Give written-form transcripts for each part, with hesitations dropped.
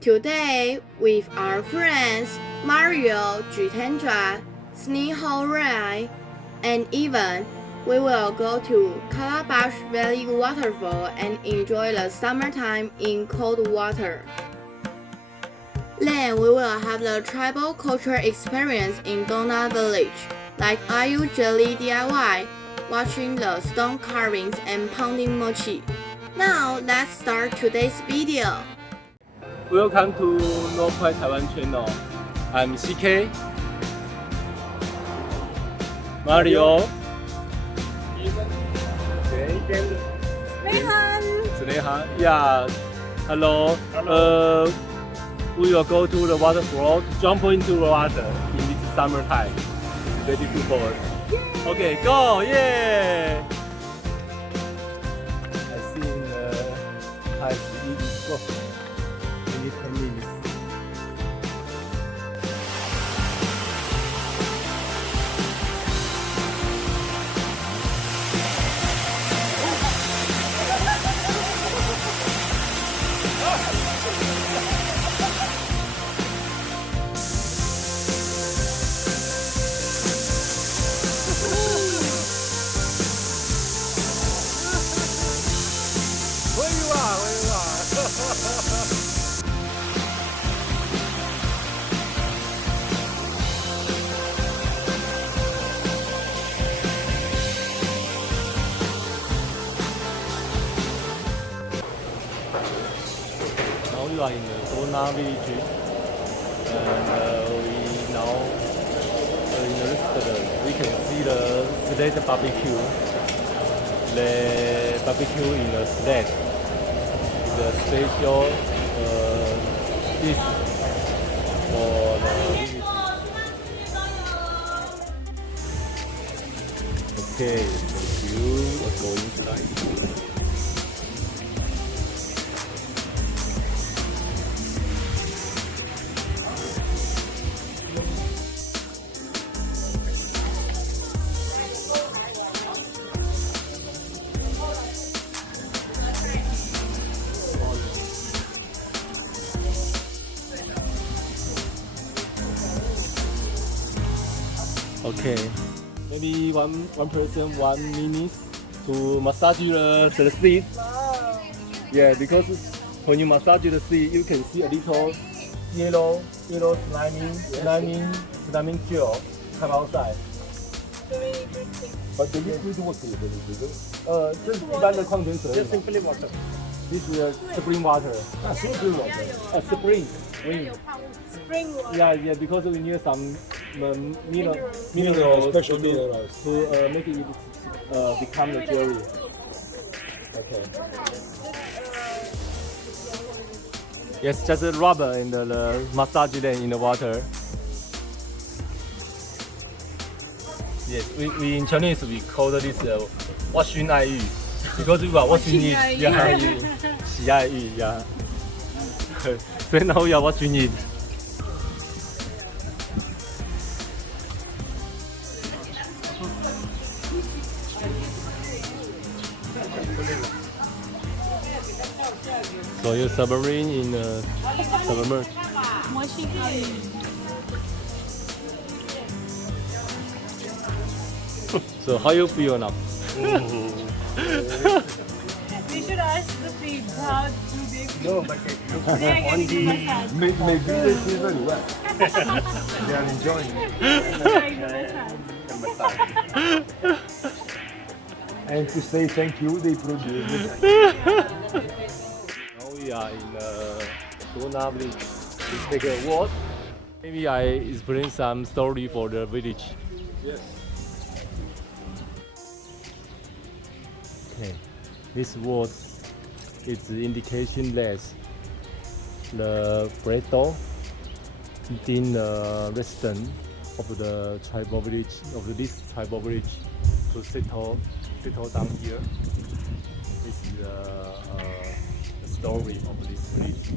Today, with our friends Mario, Jitendra, Sneho Rai, and Ivan, we will go to Calabash Valley Waterfall and enjoy the summertime in cold water. Then we will have the tribal culture experience in Dona Village, like Ayu Jelly DIY, watching the stone carvings and pounding mochi. Now let's start today's video. Welcome to Northwest Taiwan channel. I'm CK, Mario, Sneha. Yeah, hello. We will go to the waterfall, jump into the water in this summertime. Ready to board. Okay, go! Yeah! I think time is go. We need 10 minutes. Where you are? Now we are in the Dona Village, and we now in the restaurant. We can see the sled barbecue. The barbecue in the sled. The special dish for the village. Okay, thank you. Let's go inside. Okay, maybe one person 1 minute to massage the seat. Wow. Yeah, because when you massage the seat, you can see a little yellow slimy gel come outside. But the liquid water, 这是一般的矿泉水。Just simply water. This is spring water. Simply water. Spring. Spring water. Yeah, because we need some minerals Special to, minerals. to make it become the jelly. Okay. Yes, just a rubber and the massage them in the water. Yes, we in Chinese we call this 挖熏爱玉 because we are washing it. Yeah, 洗爱玉 yeah. So now we are washing it. So you submarine in submerge. So how you feel now? We should ask the pigs how do they feel. No, but They are getting a massage. maybe this is very well. They are enjoying it. Like the massage. And to say thank you, they produce it. Now we are in Dona village. We take a walk. Maybe I explain some story for the village. Yes. Okay. This word is the indication that the Bredo in the resident of the tribal village of this tribal village to settle down here. This is the story of this village.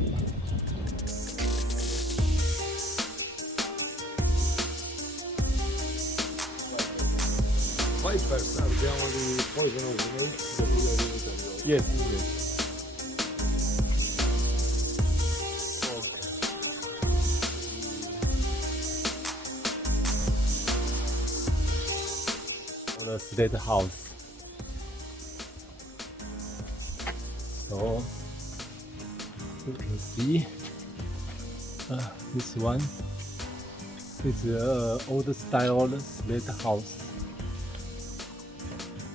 Vipers abbiamo di poison oak, Yes, yes. the slate house. So you can see this one is old style slate house.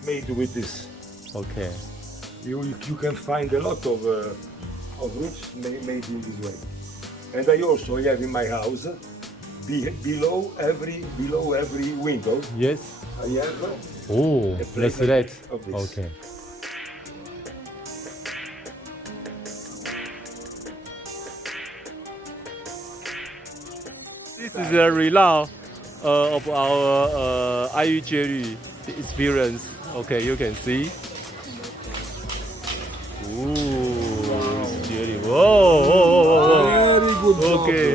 Made with this. Okay. You can find a lot of roofs made in this way. And I also have in my house, below every window, Yes. I have Oh, a the plate slate. of this. Okay. This is the result of our IU jelly experience. Okay, you can see. Ooh, it's jelly. Whoa, whoa, whoa, whoa. Very good job. Okay.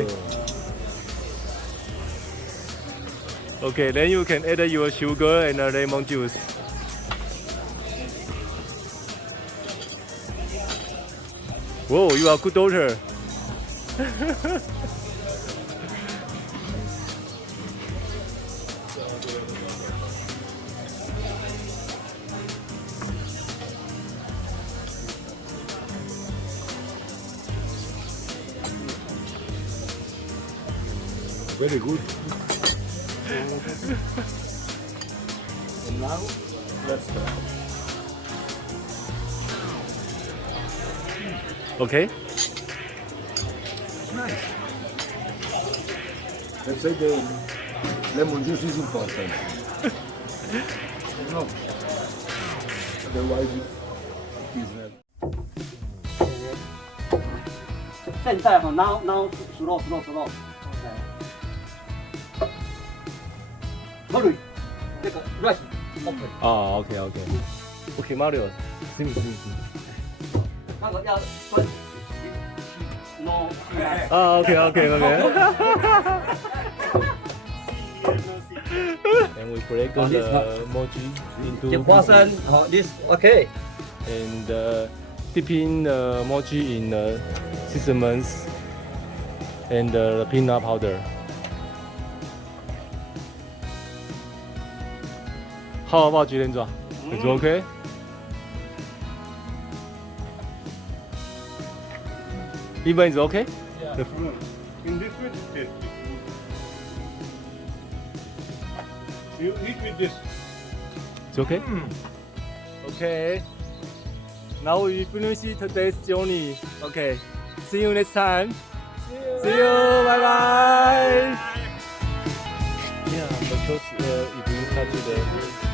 Okay, then you can add your sugar and lemon juice. Whoa, you are a good daughter. Very good. And now, let's start. Okay. Nice. Let's say the lemon juice is important. No. Otherwise, it is not. 现在哈，now slow。Hurry，那个 rush open， Ah, okay, okay. Okay, Mario, sing. 那个要分 no。 Ah, okay. And we break Oh, this the mochi into 点花生 pieces 好 this OK。 and dipping the mochi in seasonings and the peanut powder. How about Jirenja? Is it okay? Even is okay? In this way, yes. You eat with this. It's okay? Okay. Now we finish today's journey. Okay. See you next time. See you. Bye bye. Yeah, because if you touch the